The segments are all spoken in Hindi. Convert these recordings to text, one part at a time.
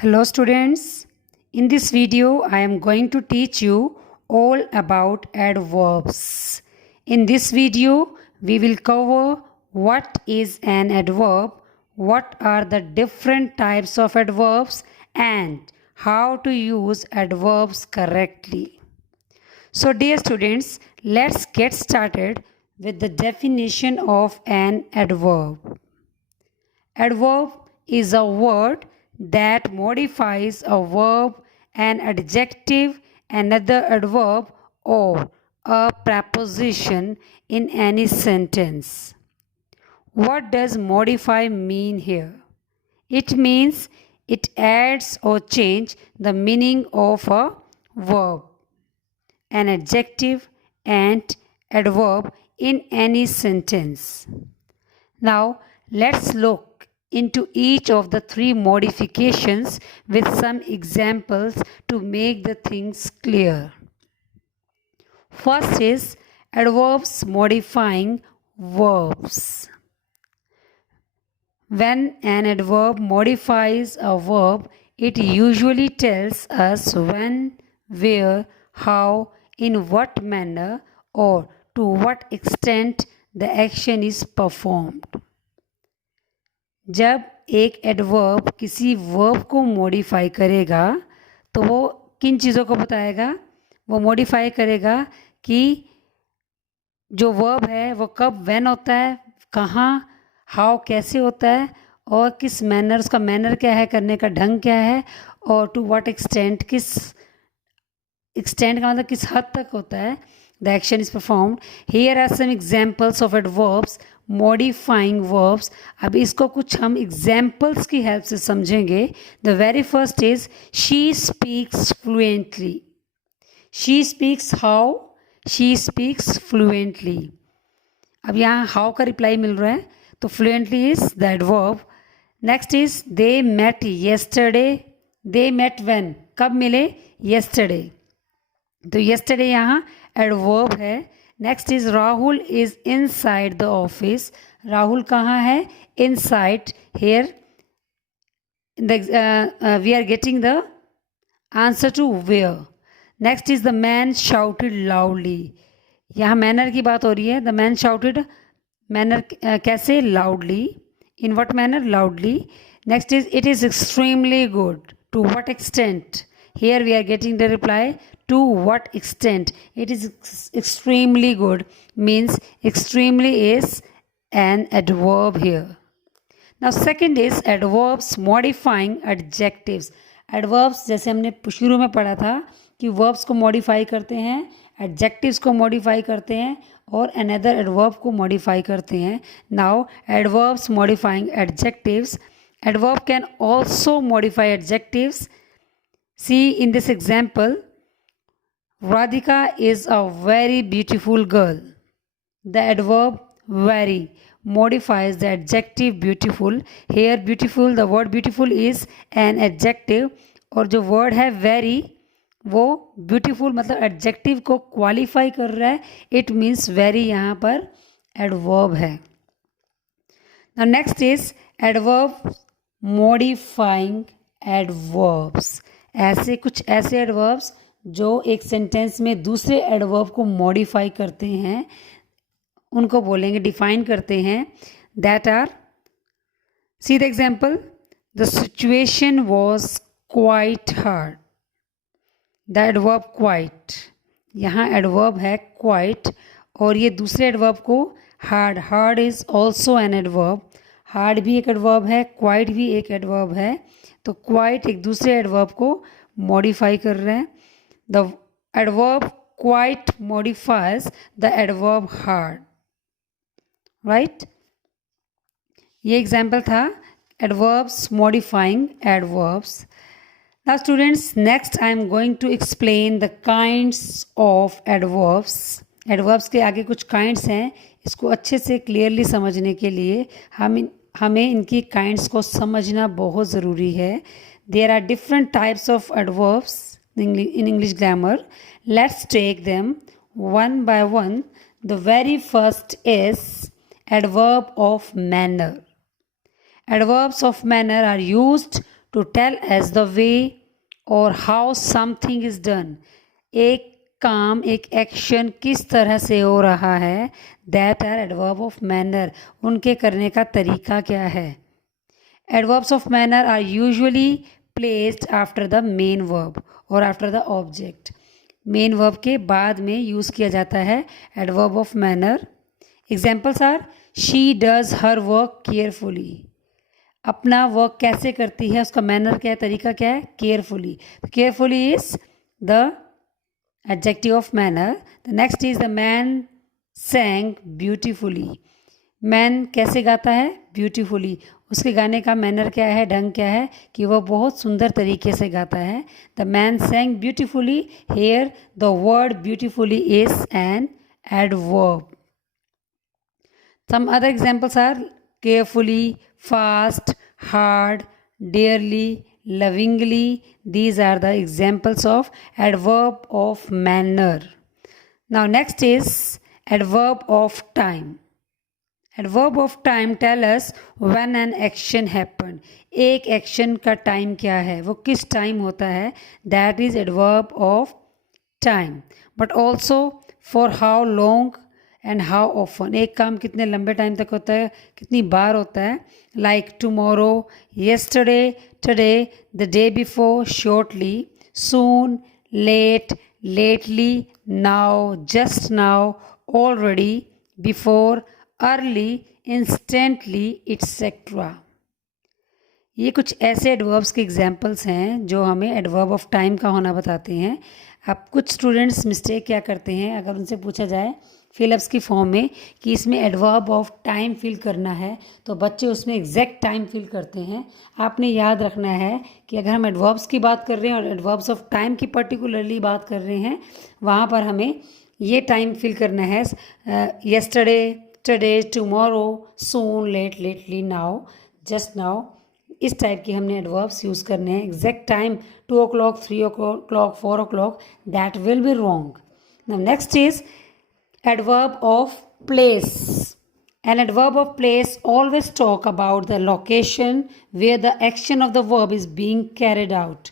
Hello students, in this video I am going to teach you all about adverbs. In this video we will cover what is an adverb, what are the different types of adverbs and how to use adverbs correctly. So dear students, let's get started with the definition of an adverb. Adverb is a word that modifies a verb, an adjective, another adverb, or a preposition in any sentence. What does modify mean here? It means it adds or change the meaning of a verb, an adjective, and adverb in any sentence. Now let's look into each of the three modifications with some examples to make the things clear. First is adverbs modifying verbs. When an adverb modifies a verb, it usually tells us when, where, how, in what manner, or to what extent the action is performed. जब एक एडवर्ब किसी वर्ब को मॉडिफाई करेगा तो वो किन चीज़ों को बताएगा? वो मॉडिफाई करेगा कि जो वर्ब है वो कब, व्हेन होता है, कहाँ, हाउ कैसे होता है और किस मैनर, उसका मैनर क्या है, करने का ढंग क्या है और टू व्हाट एक्सटेंट, किस एक्सटेंट का मतलब किस हद तक होता है the action is performed. Here are some examples of adverbs modifying verbs. अब इसको कुछ हम एग्जाम्पल्स की हेल्प से समझेंगे. The very first is she speaks fluently. She speaks how? She speaks fluently. अब यहाँ हाउ का रिप्लाई मिल रहा है तो fluently is the adverb. Next is they met yesterday. They met when, कब मिले? येस्टरडे. तो येस्टरडे यहाँ एडवर्ब है. Next is Rahul is inside the office. Rahul कहाँ है? Inside. Here we are getting the answer to where. Next is the man shouted loudly. यहाँ मैनर की बात हो रही है. द मैन शाउटेड, मैनर कैसे? Loudly. In what manner? Loudly. Next is it is extremely good. To what extent? Here we are getting the reply, to what extent. It is extremely good means extremely is an adverb here. Now second is adverbs modifying adjectives. Adverbs जैसे हमने शुरू में पढ़ा था कि verbs को modify करते हैं, adjectives को modify करते हैं और another adverb को modify करते हैं. Now adverbs modifying adjectives. Adverb can also modify adjectives. See in this example, Radhika is a very beautiful girl. The adverb very modifies the adjective beautiful. Here beautiful, the word beautiful is an adjective और जो word है very वो beautiful मतलब adjective को qualify कर रहा है. It means very यहाँ पर adverb है. Now next is adverb modifying adverbs. ऐसे कुछ ऐसे एडवर्ब्स जो एक सेंटेंस में दूसरे एडवर्ब को मॉडिफाई करते हैं उनको बोलेंगे, डिफाइन करते हैं. That are, see the example, the situation was quite hard. The adverb quite, यहाँ एडवर्ब है क्वाइट और ये दूसरे एडवर्ब को hard. Hard is also an adverb. Hard भी एक एडवर्ब है, क्वाइट भी एक एडवर्ब है. तो क्वाइट एक दूसरे एडवर्ब को मॉडिफाई कर रहे हैं. The adverb quite modifies the adverb hard. Right, ये एग्जाम्पल था adverbs modifying adverbs. Now students, next I am going to explain the kinds of adverbs. Adverbs के आगे कुछ काइंड्स हैं. इसको अच्छे से क्लियरली समझने के लिए हमें इनकी काइंड्स को समझना बहुत ज़रूरी है. There are different types of adverbs in English grammar. Let's take them one by one. The very first is adverb of manner. Adverbs of manner are used to tell as the way और हाउ समथिंग इज डन। एक काम, एक एक्शन किस तरह से हो रहा है। That are adverb of manner, उनके करने का तरीका क्या है। Adverbs of manner are usually placed after the main verb और after the object. Main verb के बाद में यूज़ किया जाता है adverb of manner. Examples are she does her work carefully. अपना वर्क कैसे करती है, उसका मैनर क्या है, तरीका क्या है, carefully. Carefully is the adjective of manner. The next is the man sang beautifully. Man कैसे गाता है, ब्यूटीफुली। उसके गाने का मैनर क्या है, ढंग क्या है, कि वह बहुत सुंदर तरीके से गाता है। The man sang beautifully. Here the word beautifully is an adverb. Some other examples are carefully, fast, hard, dearly, lovingly. These are the examples of adverb of manner. Now next is adverb of time. Adverb of time tell us when an action happened. एक action का time क्या है, वो किस time होता है, that is adverb of time. But also for how long and how often, एक काम कितने लंबे टाइम तक होता है, कितनी बार होता है। Like tomorrow, yesterday, today, the day before, shortly, soon, late, lately, now, just now, already, before, early, instantly, etcetera. ये कुछ ऐसे एडवर्ब्स के एग्जाम्पल्स हैं जो हमें एडवर्ब ऑफ टाइम का होना बताते हैं। अब कुछ स्टूडेंट्स मिस्टेक क्या करते हैं, अगर उनसे पूछा जाए फिलअप्स की फॉर्म में कि इसमें एडवर्ब ऑफ टाइम फिल करना है, तो बच्चे उसमें एग्जैक्ट टाइम फिल करते हैं। आपने याद रखना है कि अगर हम एडवर्ब्स की बात कर रहे हैं और एडवर्ब्स ऑफ टाइम की पर्टिकुलरली बात कर रहे हैं, वहाँ पर हमें ये टाइम फिल करना है। Yesterday, today, tomorrow, soon, late, lately, now, just now, इस टाइप की हमने एडवर्ब्स यूज़ करने हैं। Exact time 2 o'clock, 3 o'clock, 4 o'clock, that will be wrong. Now next is adverb of place. An adverb of place always talk about the location where the action of the verb is being carried out.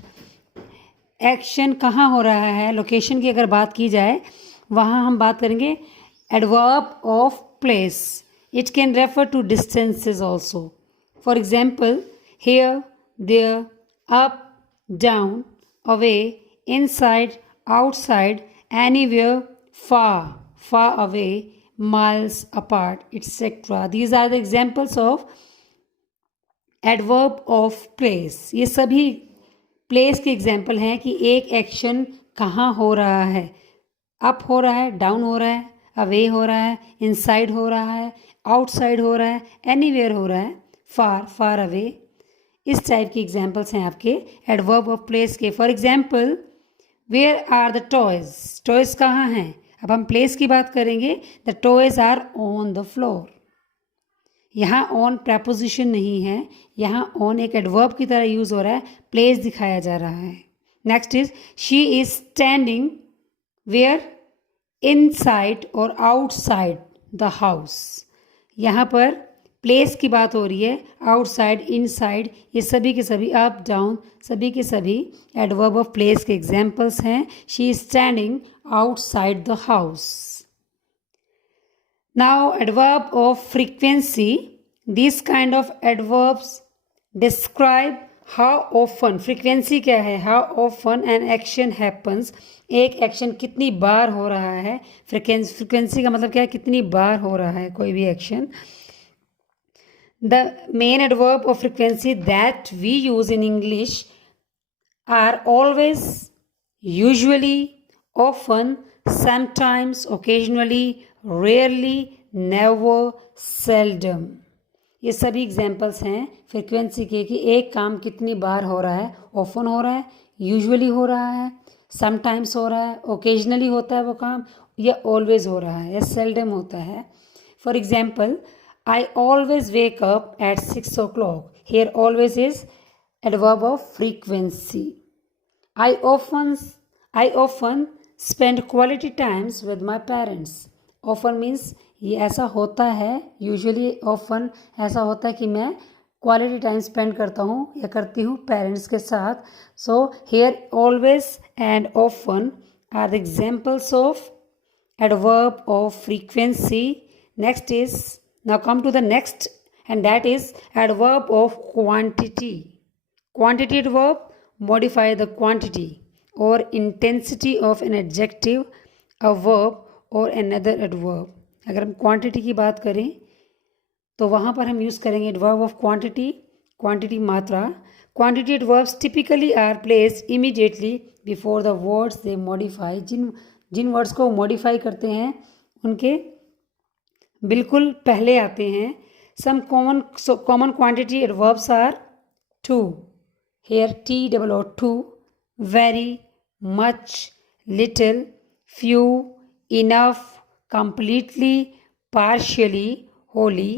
Action कहाँ हो रहा है, location की अगर बात की जाए, वहाँ हम बात करेंगे adverb of place. It can refer to distances also. For example, here, there, up, down, away, inside, outside, anywhere, far away, miles apart, etc. These are the examples of adverb of place. ये सभी place के example हैं कि एक action कहाँ हो रहा है, up हो रहा है, down हो रहा है, away हो रहा है, inside हो रहा है, outside हो रहा है, anywhere हो रहा है, far away. इस टाइप की examples हैं आपके adverb of place के। For example, where are the toys? Toys कहाँ हैं? अब हम प्लेस की बात करेंगे, the toys are on the floor. यहाँ ऑन प्रपोजिशन नहीं है, यहाँ ऑन एक एडवर्ब की तरह यूज हो रहा है, प्लेस दिखाया जा रहा है। Next is she is standing where, inside और आउटसाइड द हाउस। यहाँ पर प्लेस की बात हो रही है, आउटसाइड, इनसाइड, ये सभी के सभी, अप, डाउन, सभी के सभी एडवर्ब ऑफ प्लेस के एग्जाम्पल्स हैं। She is standing outside the house. Now adverb of frequency, this kind of adverbs describe how often, frequency क्या है, how often an action happens, एक एक्शन कितनी बार हो रहा है। फ्रीक्वेंसी का मतलब क्या है, कितनी बार हो रहा है कोई भी action. The main adverb of frequency that we use in English are always, usually, often, sometimes, occasionally, rarely, never, seldom. ये सभी एग्जाम्पल्स हैं फ्रिक्वेंसी के कि एक काम कितनी बार हो रहा है। ऑफन हो रहा है, यूजुअली हो रहा है, समटाइम्स हो रहा है, ओकेजनली होता है वो काम, या ऑलवेज हो रहा है, या सेल्डम होता है। For example, I always wake up at 6 o'clock. Here always is adverb of frequency. I often spend quality times with my parents. Often means ये ऐसा होता है, usually often ऐसा होता है कि मैं क्वालिटी टाइम स्पेंड करता हूँ या करती हूँ पेरेंट्स के साथ. So here always and often are the examples of adverb of frequency. Next is, now come to the next, and that is adverb of quantity. Quantity adverb modify the quantity or intensity of an adjective, a verb or another adverb. अगर हम quantity की बात करें तो वहाँ पर हम यूज़ करेंगे adverb of quantity, quantity मात्रा. Quantity adverbs typically are placed immediately before the words they modify. जिन वर्ड्स को मॉडिफाई करते हैं उनके बिल्कुल पहले आते हैं. Some common quantity adverbs are too, here TOO, too, very, much, little, few, enough, completely, partially, wholly,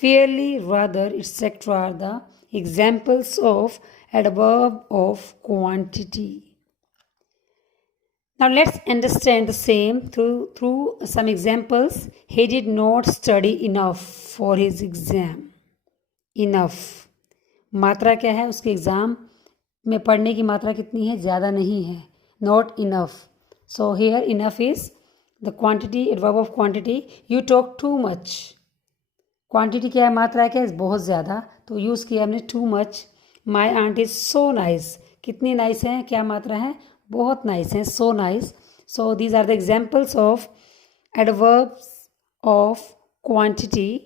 fairly, rather, etc. Are the examples of adverb of quantity. Now let's understand the same through some examples. He did not study enough for his exam. Enough मात्रा क्या है, उसके एग्ज़ाम में पढ़ने की मात्रा कितनी है, ज़्यादा नहीं है. Not enough. So here enough is the quantity, adverb of quantity. You talk too much. Quantity क्या है, मात्रा क्या है, बहुत ज़्यादा, तो यूज़ किया हमने too much. My aunt is so nice. कितनी नाइस है, क्या मात्रा है, बहुत नाइस हैं, so nice. So these are the examples of adverbs of quantity.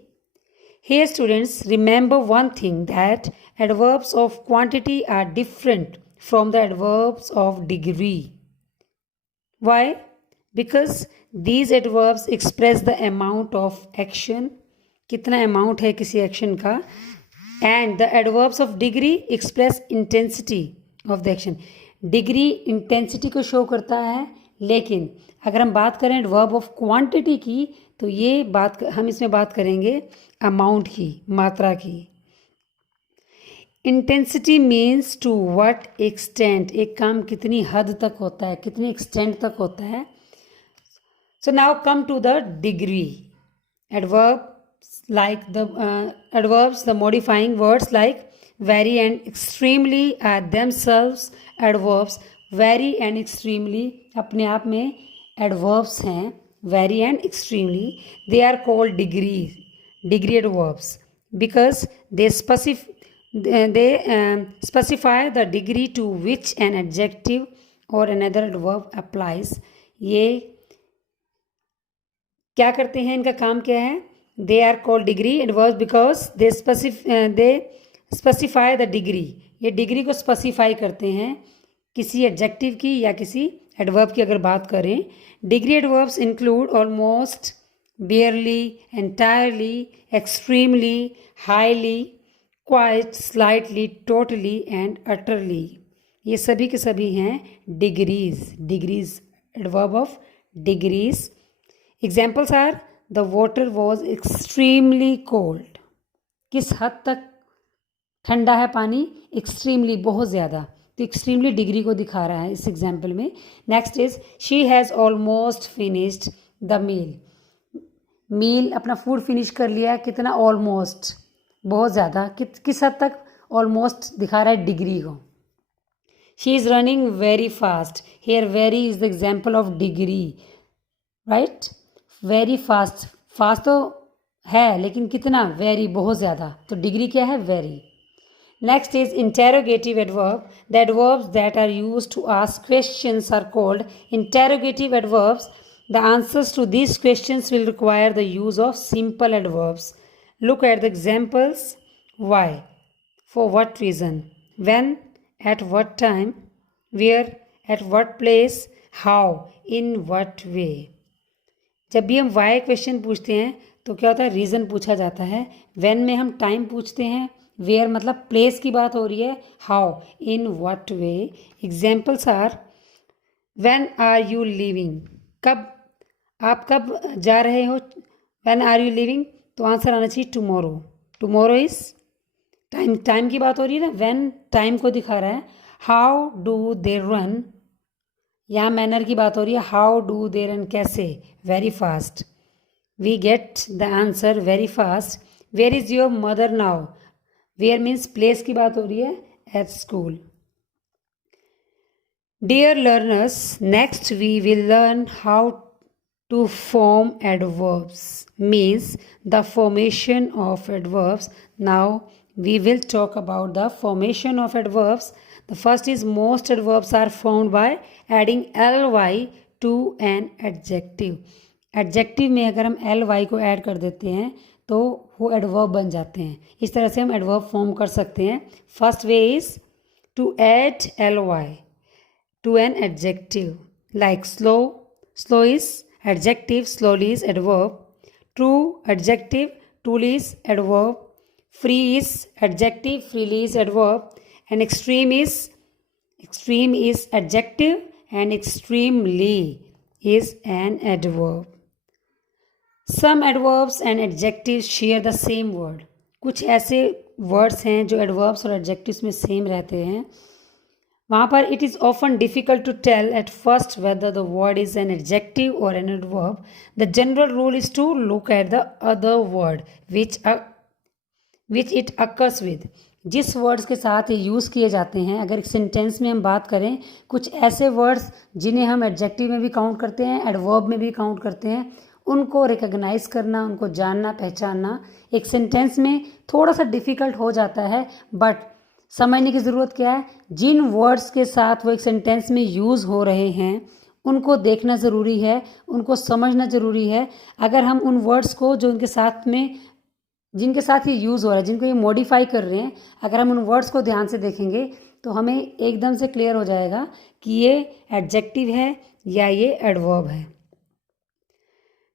Here students, remember one thing, that adverbs of quantity are different from the adverbs of degree. Why? Because these adverbs express the amount of action, कितना amount है किसी action का, and the adverbs of degree express intensity of the action. Degree intensity को शो करता है, लेकिन अगर हम बात करें एडवर्ब ऑफ क्वांटिटी की तो ये बात हम इसमें बात करेंगे अमाउंट की, मात्रा की. Intensity means to what extent, एक काम कितनी हद तक होता है, कितनी एक्सटेंट तक होता है. So now come to the degree. Adverb like the adverbs, the modifying words like very and extremely are themselves adverbs. very and extremely अपने आप में adverbs हैं. very and extremely, they are called degree adverbs because they specify the degree to which an adjective or another adverb applies. ये क्या करते हैं, इनका काम क्या है, they are called degree adverbs because they specify the degree. ये डिग्री को स्पेसिफाई करते हैं किसी एडजेक्टिव की या किसी एडवर्ब की. अगर बात करें, degree adverbs include almost, barely, entirely, extremely, highly, quite, slightly, totally and utterly. ये सभी के सभी हैं degrees, adverb of degrees. Examples are the water was extremely cold, किस हद तक ठंडा है पानी, एक्सट्रीमली बहुत ज़्यादा, तो एक्सट्रीमली डिग्री को दिखा रहा है इस एग्जाम्पल में. Next is she has almost finished the meal, अपना फूड फिनिश कर लिया, कितना, ऑलमोस्ट, बहुत ज़्यादा, किस हद तक, ऑलमोस्ट दिखा रहा है डिग्री को. She is running very fast, here very is the example of degree, right. Very fast तो है लेकिन कितना, वेरी, बहुत ज़्यादा, तो डिग्री क्या है, very. Next is interrogative adverb. The adverbs that are used to ask questions are called interrogative adverbs. The answers to these questions will require the use of simple adverbs. Look at the examples. Why? For what reason? When? At what time? Where? At what place? How? In what way? जब भी हम वाई क्वेश्चन पूछते हैं तो क्या होता है, रीज़न पूछा जाता है. व्हेन में हम टाइम पूछते हैं. वेयर मतलब प्लेस की बात हो रही है. How, in what way. Examples are when are you living, कब, आप कब जा रहे हो. व्हेन आर यू लिविंग, तो आंसर आना चाहिए टुमारो. टुमारो इज टाइम की बात हो रही है ना, व्हेन टाइम को दिखा रहा है. हाउ डू दे रन, यहाँ मैनर की बात हो रही है. हाउ डू दे रन, कैसे, very fast. We get the answer very fast. Where is your mother now, where means place की बात हो रही है, at school. Dear learners, next we will learn how to form adverbs, means the formation of adverbs. Now we will talk about the formation of adverbs. The first is most adverbs are formed by adding ly to an adjective. Adjective में अगर हम ly को ऐड कर देते हैं तो वो adverb बन जाते हैं. इस तरह से हम adverb फॉर्म कर सकते हैं. First way is to add ly to an adjective, like slow. Slow is adjective, slowly is adverb. True, adjective, truly is adverb. Free is adjective, freely is adverb. And extreme is adjective, and extremely is an adverb. Some adverbs and adjectives share the same word. कुछ ऐसे words हैं जो adverbs और adjectives में same रहते हैं. वहाँ पर it is often difficult to tell at first whether the word is an adjective or an adverb. The general rule is to look at the other word which it occurs with. जिस वर्ड्स के साथ ये यूज़ किए जाते हैं, अगर एक सेंटेंस में हम बात करें, कुछ ऐसे वर्ड्स जिन्हें हम एडजेक्टिव में भी काउंट करते हैं, एडवर्ब में भी काउंट करते हैं, उनको रिकग्नाइज करना, उनको जानना, पहचानना एक सेंटेंस में थोड़ा सा डिफ़िकल्ट हो जाता है. बट समझने की ज़रूरत क्या है, जिन वर्ड्स के साथ वो एक सेंटेंस में यूज़ हो रहे हैं उनको देखना ज़रूरी है, उनको समझना ज़रूरी है. अगर हम उन वर्ड्स को जो उनके साथ में जिनके साथ ये यूज़ हो रहा है, जिनको ये मॉडिफाई कर रहे हैं, अगर हम उन वर्ड्स को ध्यान से देखेंगे तो हमें एकदम से क्लियर हो जाएगा कि ये एडजेक्टिव है या ये एडवर्ब है.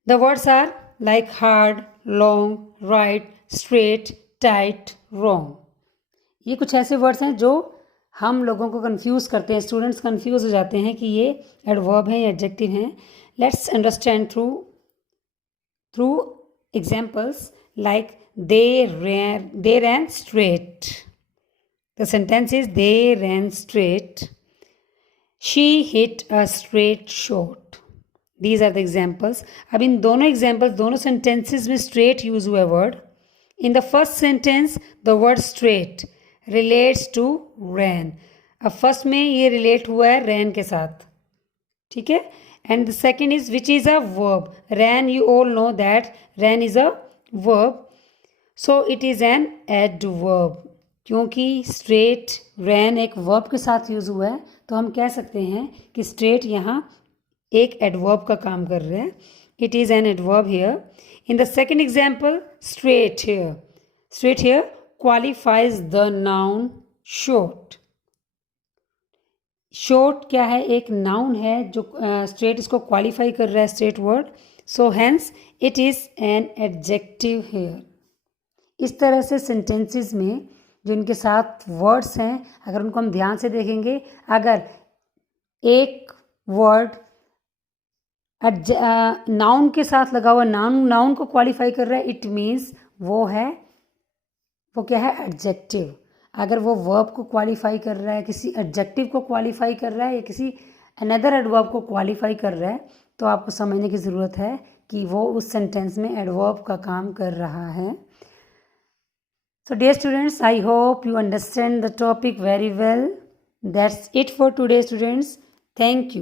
The words are like hard, long, right, straight, tight, wrong. ये कुछ ऐसे वर्ड्स हैं जो हम लोगों को कंफ्यूज करते हैं, स्टूडेंट्स कंफ्यूज हो जाते हैं कि ये एडवर्ब हैं या एडजेक्टिव हैं. Let's understand through examples like they ran straight. The sentence is they ran straight. She hit a straight shot. These are the examples. अब इन दोनों examples, दोनों sentences में straight use हुआ word. In the first sentence, the word straight relates to ran. अब फर्स्ट में ये रिलेट हुआ है ran के साथ, ठीक है. And the second is which is a verb. Ran, you all know that ran is a verb. So it is an adverb. क्योंकि straight ran एक verb के साथ यूज़ हुआ है तो हम कह सकते हैं कि straight यहाँ एक adverb का काम कर रहा है. It is an adverb here. In the second example, straight here qualifies the noun short. Short क्या है, एक noun है जो straight इसको qualify कर रहा है, straight word. So hence it is an adjective here. इस तरह से सेंटेंसेस में जो इनके साथ वर्ड्स हैं, अगर उनको हम ध्यान से देखेंगे, अगर एक वर्ड नाउन के साथ लगा हुआ, नाउन को क्वालिफाई कर रहा है, इट मीन्स वो क्या है, एडजेक्टिव. अगर वो वर्ब को क्वालिफाई कर रहा है, किसी एडजेक्टिव को क्वालिफाई कर रहा है या किसी अनदर एडवर्ब को क्वालिफाई कर रहा है, तो आपको समझने की ज़रूरत है कि वो उस सेंटेंस में एडवर्ब का काम कर रहा है. So dear students, I hope you understand the topic very well. That's it for today, students. Thank you.